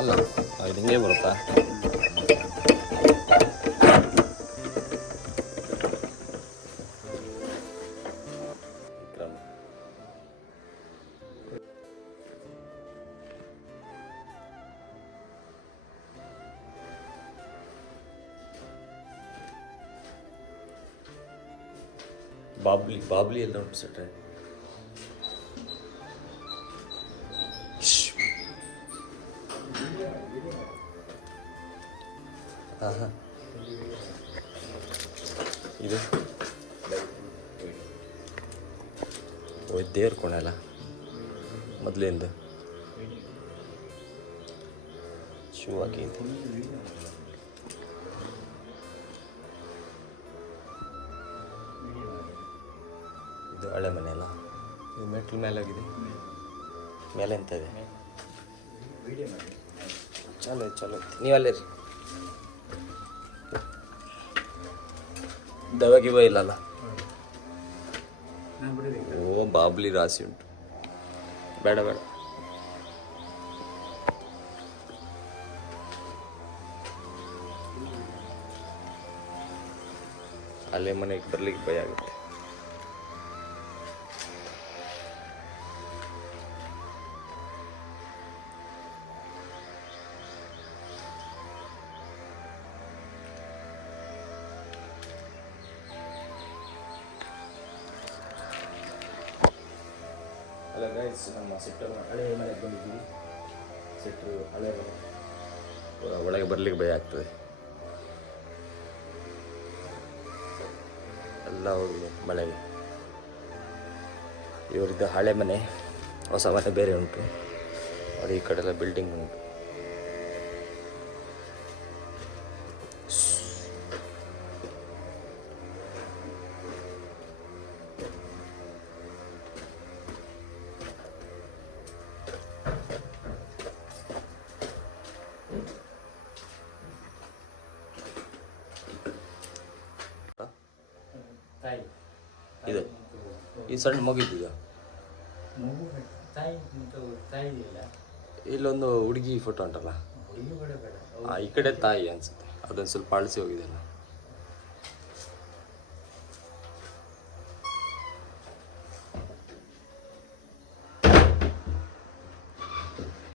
ಅಲ್ಲ ಇದು ಹಿಂಗೆ ಬರುತ್ತಾ? ಬಾಬ್ಲಿ ಎಲ್ಲ ಉಂಟು ಸಟ್ರೆ. ಹಾಂ ಇದು ದೇವ್ರ ಕೋಣೆ ಅಲ್ಲ ಮೊದಲಿಂದ ಶೂ ಹಾಕಿದ್ದು. ಇದು ಹಳೆ ಮನೆ ಅಲ್ಲ, ಇದು ಮೆಟ್ಲ ಮೇಲೆ ಹೋಗಿದೆ. ಮೇಲೆ ಎಂತ ಇದೆ? ಚಲೋ ಚಲೋ. ನೀವಲ್ಲೇ ರೀ ದವಾಗಿವ ಇಲ್ಲಲ್ಲ? ಓ ಬಾಬ್ಲಿ ರಾಶಿ ಉಂಟು. ಬೇಡ ಬೇಡ. ಅಲ್ಲೇ ಮನೆಗೆ ಬರ್ಲಿಕ್ಕೆ ಭಯ ಆಗುತ್ತೆ. ಅಲ್ಲ ಗೈಸ್, ನಮ್ಮ ಸೆಟ್ರ್ ಹಳೆ ಮನೆಗೆ ಬಂದಿದ್ದೀವಿ. ಸೆಟ್ರು ಹಳೆ ಮನೆ, ಒಳಗೆ ಬರ್ಲಿಕ್ಕೆ ಭಯ ಆಗ್ತದೆ. ಎಲ್ಲ ಹೋಗಿದೆ ಮಳೆಗೆ. ಇವರಿದ್ದು ಹಳೆ ಮನೆ, ಹೊಸ ಮನೆ ಬೇರೆ ಉಂಟು. ಅವ್ರು ಈ ಕಡೆ ಎಲ್ಲ ಬಿಲ್ಡಿಂಗ್ ಉಂಟು. ಇದು ಈ ಸಣ್ಣ ಮಗಿದ್ದೀಗ ಇಲ್ಲೊಂದು ಹುಡುಗಿ ಫೋಟೋ ಉಂಟಲ್ಲ, ಈ ಕಡೆ ತಾಯಿ ಅನ್ಸುತ್ತೆ. ಅದೊಂದು ಸ್ವಲ್ಪ ಅಳಿಸಿ ಹೋಗಿದೆ ಅಲ್ಲ.